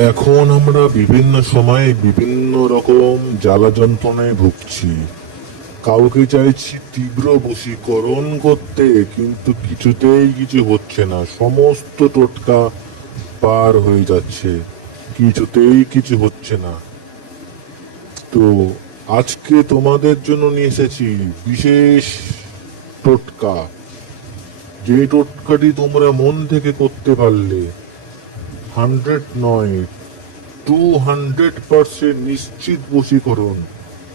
এখন আমরা বিভিন্ন সময়ে বিভিন্ন রকম জ্বালা যন্ত্রণায় ভুগছি। কাউকে চাইছি তীব্র বশীকরণ করতে, কিন্তু কিছুতেই কিছু হচ্ছে না। সমস্ত টোটকা পার হয়ে যাচ্ছে, কিছুতেই কিছু হচ্ছে না। তো আজকে তোমাদের জন্য নিয়ে এসেছি বিশেষ টোটকা, যে টোটকাটি তোমরা মন থেকে করতে পারলে 100 নয় 200% নিশ্চিত বশীকরণ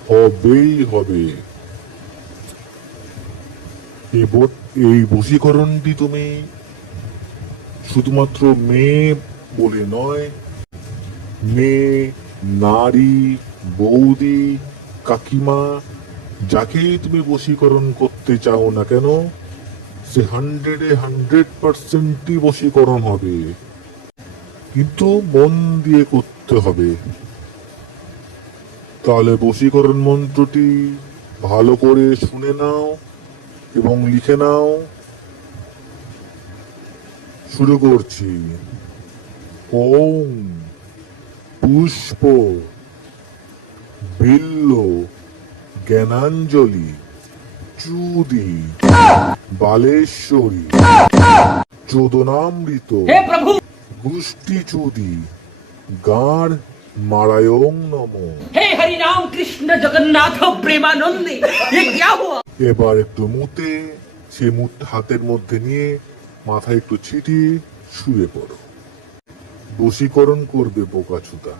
হবেই হবে। এই বশীকরণটি তুমি শুধুমাত্র মেয়ে বলে নয়, মেয়ে, নারী, বৌদি, কাকিমা, যাকেই তুমি বশীকরণ করতে চাও না কেন, সে 100% বশীকরণ হবে। কিন্তু মন দিয়ে করতে হবে। তাহলে বশীকরণ মন্ত্রটি ভালো করে শুনে নাও এবং লিখে নাও। শুরু করছি। ওম পুষ্প বিল্ল জ্ঞানাঞ্জলি চুদি বালেশ্বরী চোদনামৃত গুষ্টি চুদি গাঁড় মারায়ং নম। हे हरि राम कृष्ण जगन्नाथ प्रेमानंदे ये क्या हुआ? এবার একটু মুতে, সে মুঠ হাতের মধ্যে নিয়ে মাথায় একটু ছিটিয়ে শুয়ে পড়ো। বশীকরণ করবে বোকাচোদা।